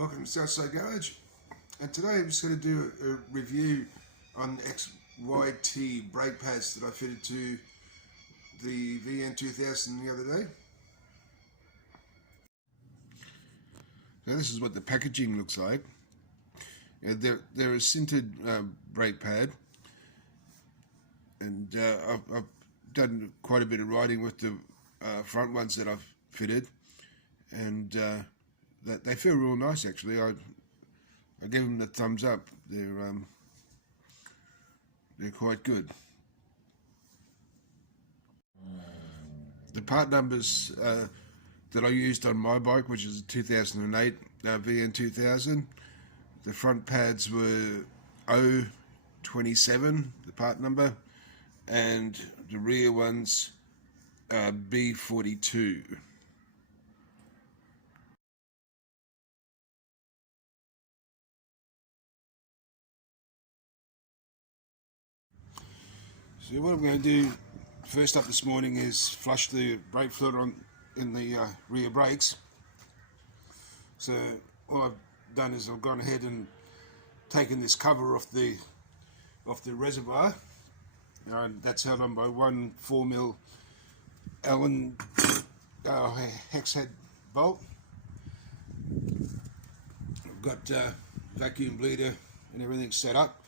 Welcome to Southside Garage, and today I'm just going to do a review on XYT brake pads that I fitted to the VN2000 the other day. So this is what the packaging looks like. They're a sintered brake pad, and I've done quite a bit of riding with the front ones that I've fitted, and that they feel real nice actually. I give them the thumbs up. They're quite good. The part numbers that I used on my bike, which is a 2008 VN2000, the front pads were O27, the part number, and the rear ones B42. So what I'm going to do first up this morning is flush the brake fluid in the rear brakes. So all I've done is I've gone ahead and taken this cover off the reservoir, and that's held on by one 4mm Allen hex head bolt. I've got vacuum bleeder and everything set up.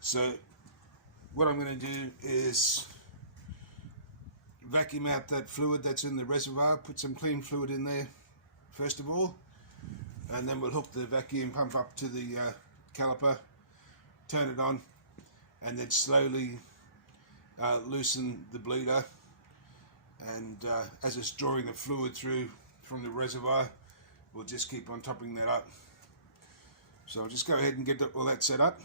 So what I'm going to do is vacuum out that fluid that's in the reservoir, put some clean fluid in there first of all, and then we'll hook the vacuum pump up to the caliper, turn it on, and then slowly loosen the bleeder, and as it's drawing the fluid through from the reservoir, we'll just keep on topping that up. So I'll just go ahead and get all that set up.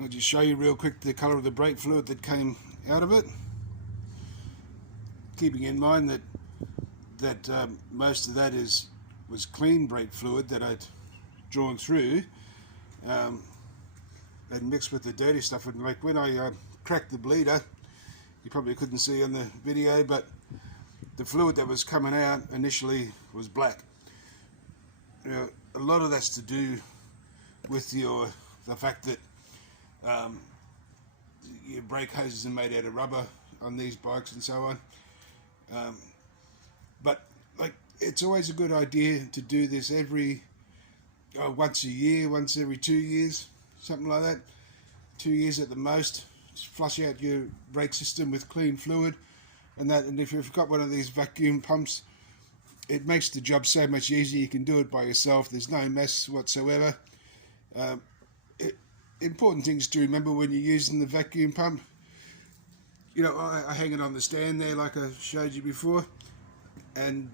I'll just show you real quick the colour of the brake fluid that came out of it, keeping in mind that most of that was clean brake fluid that I'd drawn through and mixed with the dirty stuff. And like when I cracked the bleeder, you probably couldn't see on the video, but the fluid that was coming out initially was black. A lot of that's to do with the fact that your brake hoses are made out of rubber on these bikes and so on, but like it's always a good idea to do this once a year, once every 2 years, something like that. 2 years at the most. Just flush out your brake system with clean fluid, And if you've got one of these vacuum pumps, it makes the job so much easier. You can do it by yourself. There's no mess whatsoever. Important things to remember when you're using the vacuum pump. You know, I hang it on the stand there like I showed you before, and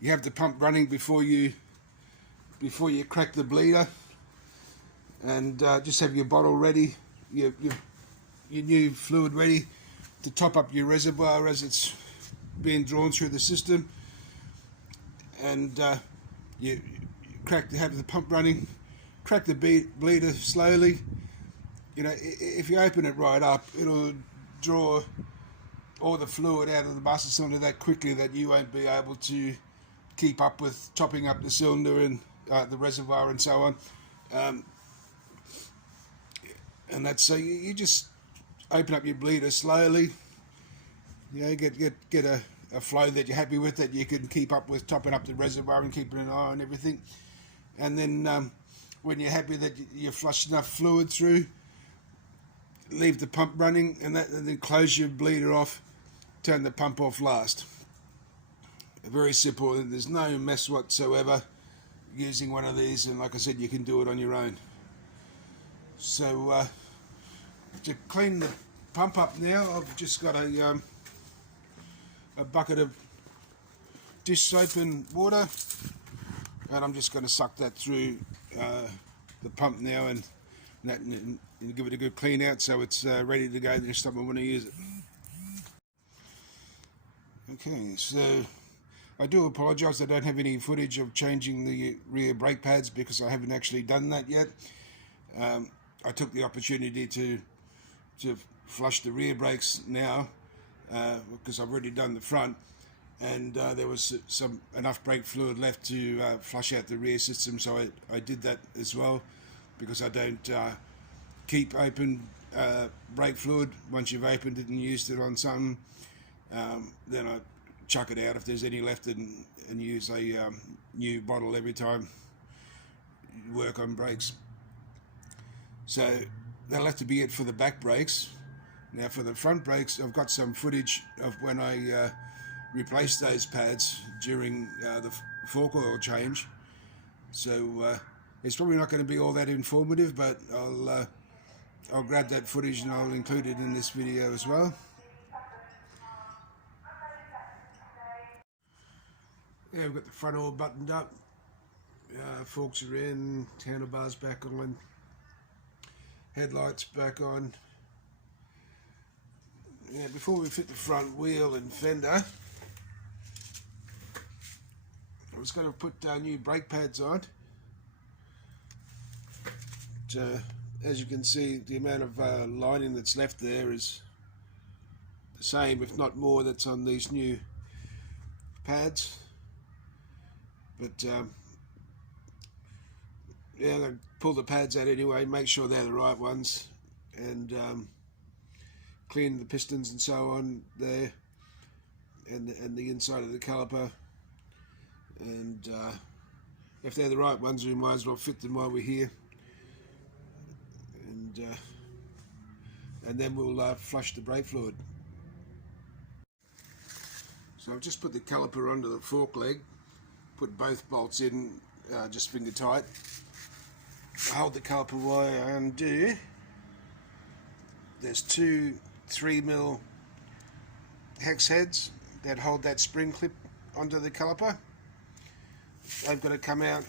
you have the pump running before you crack the bleeder, and just have your bottle ready, your new fluid ready to top up your reservoir as it's being drawn through the system, and you have the pump running, crack the bleeder slowly. You know, if you open it right up, it'll draw all the fluid out of the master cylinder that quickly that you won't be able to keep up with topping up the cylinder and the reservoir and so on. And that's so you just open up your bleeder slowly. You know, get a flow that you're happy with, that you can keep up with topping up the reservoir and keeping an eye on everything. And then when you're happy that you've flushed enough fluid through, leave the pump running, and then close your bleeder off, turn the pump off last. Very simple, and there's no mess whatsoever using one of these, and like I said, you can do it on your own. So to clean the pump up now, I've just got a bucket of dish soap and water, and I'm just going to suck that through the pump now and give it a good clean out so it's ready to go the next time I want to use it. Okay, so I do apologise I don't have any footage of changing the rear brake pads because I haven't actually done that yet. I took the opportunity to flush the rear brakes now because I've already done the front, and there was enough brake fluid left to flush out the rear system, so I did that as well, because I don't keep open brake fluid. Once you've opened it and used it on something, then I chuck it out if there's any left and use a new bottle every time you work on brakes. So that'll have to be it for the back brakes. Now for the front brakes, I've got some footage of when I replaced those pads during the fork oil change. So it's probably not going to be all that informative, but I'll grab that footage and I'll include it in this video as well. Yeah, we've got the front all buttoned up, forks are in, handlebars back on, headlights back on. Now before we fit the front wheel and fender, I was going to put new brake pads on. But, as you can see, the amount of lining that's left there is the same, if not more, that's on these new pads. But yeah, I'm going to pull the pads out anyway, make sure they're the right ones, and clean the pistons and so on there, and the inside of the caliper. And if they're the right ones, we might as well fit them while we're here. And then we'll flush the brake fluid. So I've just put the caliper onto the fork leg, put both bolts in, just finger tight. I hold the caliper while I undo. There's two 3mm hex heads that hold that spring clip onto the caliper. They've got to come out,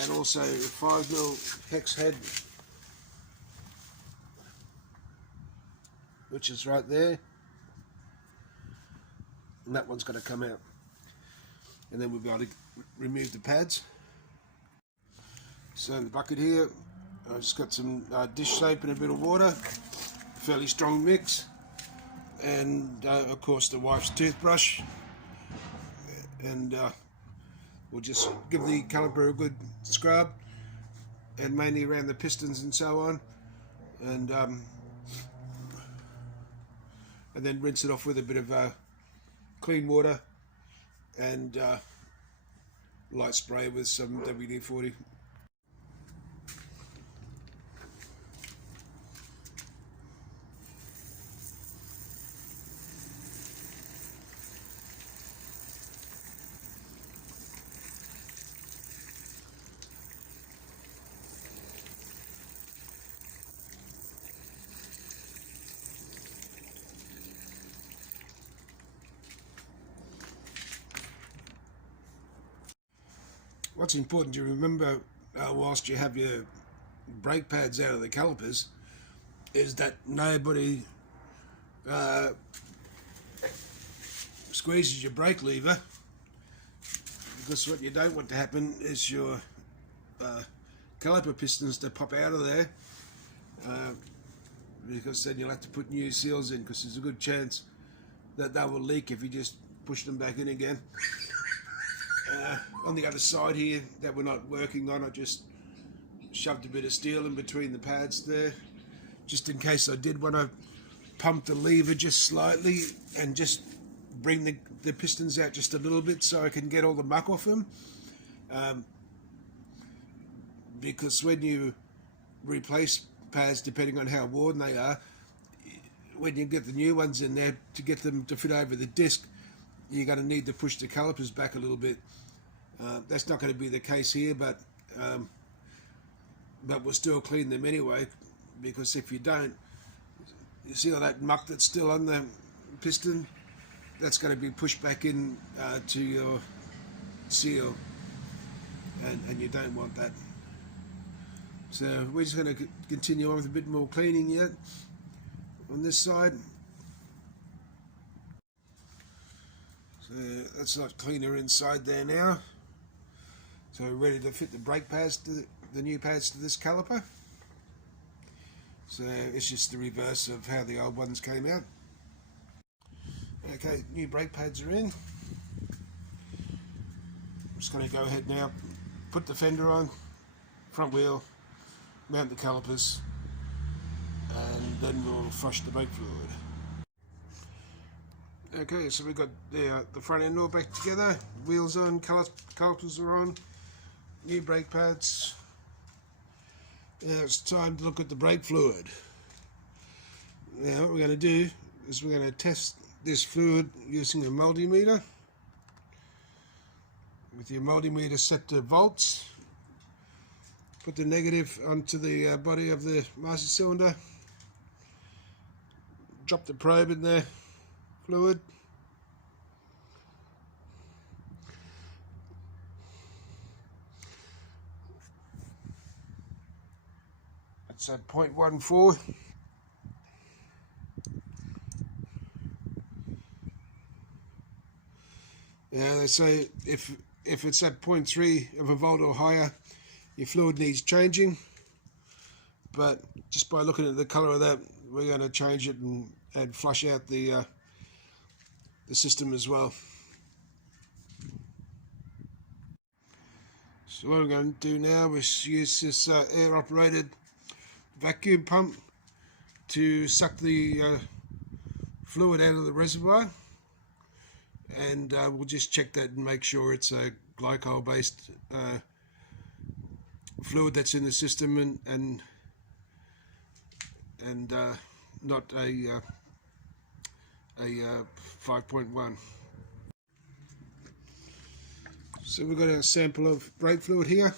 and also a 5mm hex head, which is right there, and that one's got to come out, and then we'll be able to remove the pads. So in the bucket here, I've just got some dish soap and a bit of water, fairly strong mix, and of course the wife's toothbrush, and we'll just give the caliper a good scrub, and mainly around the pistons and so on, and then rinse it off with a bit of clean water and light spray with some WD-40. what's important to remember whilst you have your brake pads out of the calipers is that nobody squeezes your brake lever, because what you don't want to happen is your caliper pistons to pop out of there, because then you'll have to put new seals in, because there's a good chance that they will leak if you just push them back in again. On the other side here that we're not working on, I just shoved a bit of steel in between the pads there, just in case I did want to pump the lever just slightly and just bring the pistons out just a little bit so I can get all the muck off them. Because when you replace pads, depending on how worn they are, when you get the new ones in there, to get them to fit over the disc, you're going to need to push the calipers back a little bit. That's not going to be the case here, but we'll still clean them anyway, because if you don't, you see all that muck that's still on the piston, that's going to be pushed back in to your seal, and you don't want that. So we're just going to continue on with a bit more cleaning yet on this side. So that's a lot cleaner inside there now. So we're ready to fit the brake pads to the new pads to this caliper. So it's just the reverse of how the old ones came out. Okay, new brake pads are in. I'm just going to go ahead now, put the fender on, front wheel, mount the calipers, and then we'll flush the brake fluid. Okay, so we've got the front end all back together, wheels on, calipers are on, new brake pads. Now it's time to look at the brake fluid. Now what we're going to do is we're going to test this fluid using a multimeter. With your multimeter set to volts, put the negative onto the body of the master cylinder, drop the probe in the fluid, it's at 0.14. Now they say if it's at 0.3 of a volt or higher, your fluid needs changing, but just by looking at the colour of that, we're going to change it and flush out the system as well. So what I'm going to do now is use this air operated vacuum pump to suck the fluid out of the reservoir, and we'll just check that and make sure it's a glycol based fluid that's in the system, and not a 5.1. So we've got a sample of brake fluid here.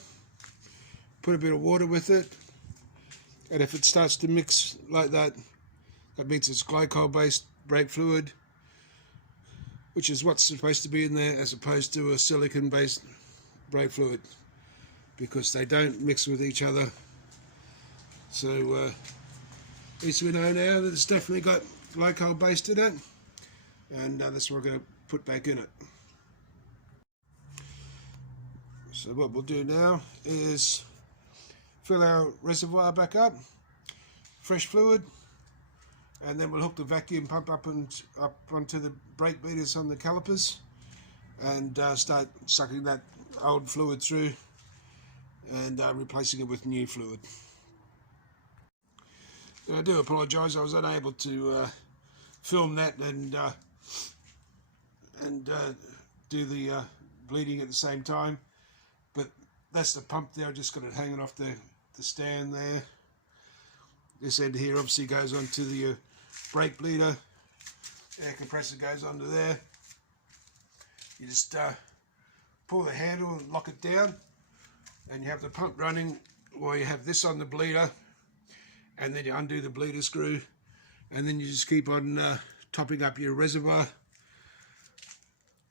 Put a bit of water with it, and if it starts to mix like that, that means it's glycol based brake fluid, which is what's supposed to be in there, as opposed to a silicon based brake fluid, because they don't mix with each other. So at least we know now that it's definitely got glycol based in it, and that's what we're going to put back in it. So what we'll do now is fill our reservoir back up, fresh fluid, and then we'll hook the vacuum pump up onto the brake beaters on the calipers, and start sucking that old fluid through and replacing it with new fluid. And I do apologise, I was unable to film that and do the bleeding at the same time, but that's the pump there. I just got it hanging off the stand there. This end here obviously goes onto the brake bleeder. Air compressor goes onto there. You just pull the handle and lock it down, and you have the pump running while you have this on the bleeder, and then you undo the bleeder screw, and then you just keep on topping up your reservoir,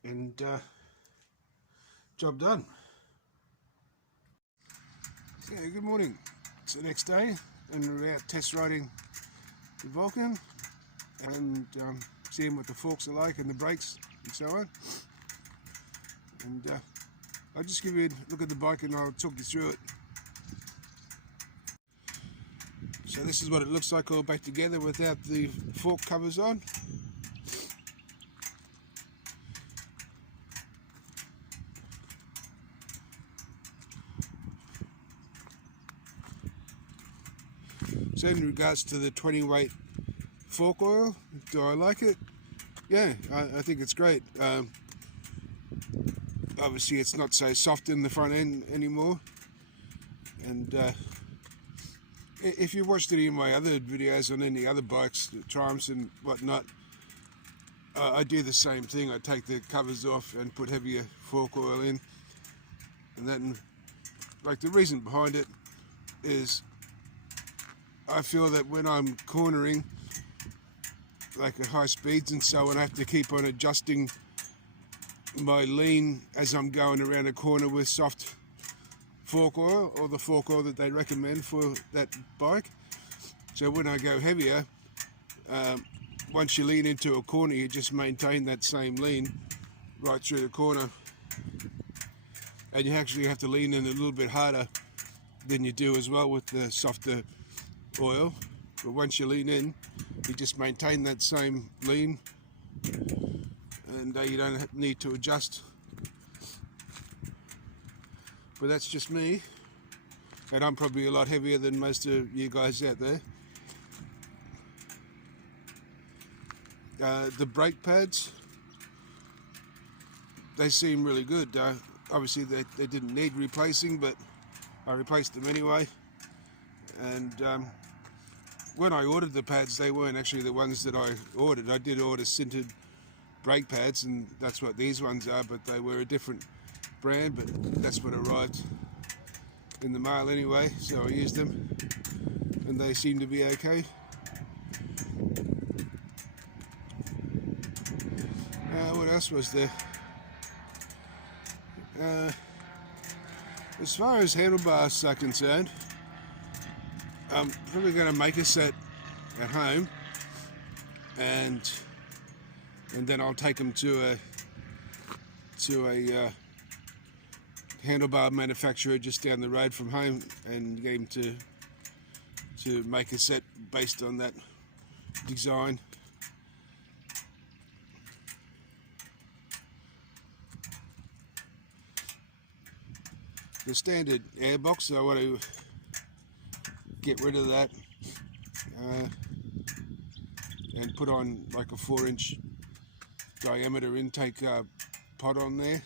and job done. Yeah, good morning. It's the next day and we're out test riding the Vulcan and seeing what the forks are like and the brakes and so on. And I'll just give you a look at the bike and I'll talk you through it. So this is what it looks like all back together without the fork covers on. So in regards to the 20 weight fork oil, do I like it? Yeah, I think it's great. Obviously it's not so soft in the front end anymore, and if you watched any of my other videos on any other bikes, the Triumphs and whatnot, I do the same thing. I take the covers off and put heavier fork oil in, and then, like, the reason behind it is I feel that when I'm cornering, like at high speeds and so on, I have to keep on adjusting my lean as I'm going around a corner with soft fork oil, or the fork oil that they recommend for that bike. So when I go heavier, once you lean into a corner, you just maintain that same lean right through the corner, and you actually have to lean in a little bit harder than you do as well with the softer oil. But once you lean in, you just maintain that same lean, and you don't need to adjust. But that's just me, and I'm probably a lot heavier than most of you guys out there. The brake pads, they seem really good. Obviously they didn't need replacing, but I replaced them anyway. And when I ordered the pads, they weren't actually the ones that I ordered. I did order sintered brake pads, and that's what these ones are, but they were a different brand, but that's what arrived in the mail anyway, so I used them and they seem to be okay. What else was there? As far as handlebars are concerned, I'm probably going to make a set at home, and then I'll take them to a handlebar manufacturer just down the road from home and get him to make a set based on that design. The standard airbox, I want to get rid of that and put on like a 4-inch diameter intake pot on there.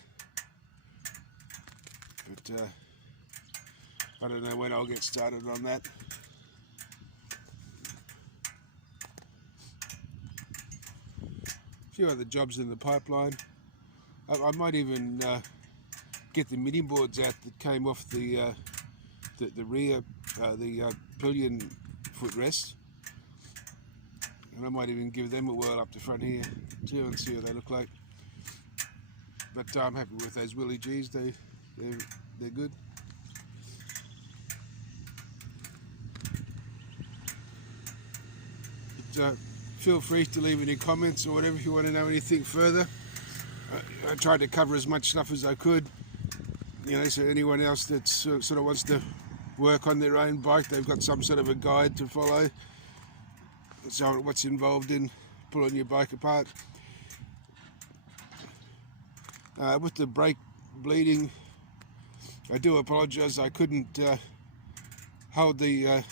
But I don't know when I'll get started on that. A few other jobs in the pipeline. I might even get the mini boards out that came off the rear, the pillion footrest, and I might even give them a whirl up the front here too and see what they look like. But I'm happy with those Willie G's. They're good. But, feel free to leave any comments or whatever if you want to know anything further. I tried to cover as much stuff as I could, you know, so anyone else that sort of wants to work on their own bike, they've got some sort of a guide to follow. So what's involved in pulling your bike apart. With the brake bleeding, I do apologise. I couldn't hold the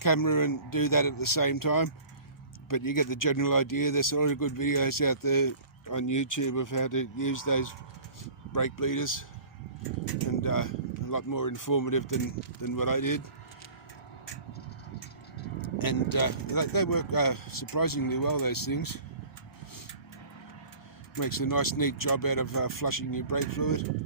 camera and do that at the same time, but you get the general idea. There's a lot of good videos out there on YouTube of how to use those brake bleeders, and a lot more informative than what I did. And they work surprisingly well, those things. Makes a nice neat job out of flushing your brake fluid.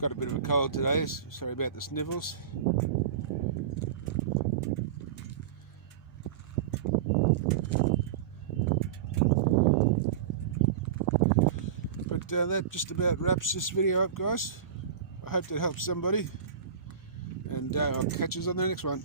Got a bit of a cold today, sorry about the snivels. that just about wraps this video up, guys. I hope that helps somebody, and I'll catch you on the next one.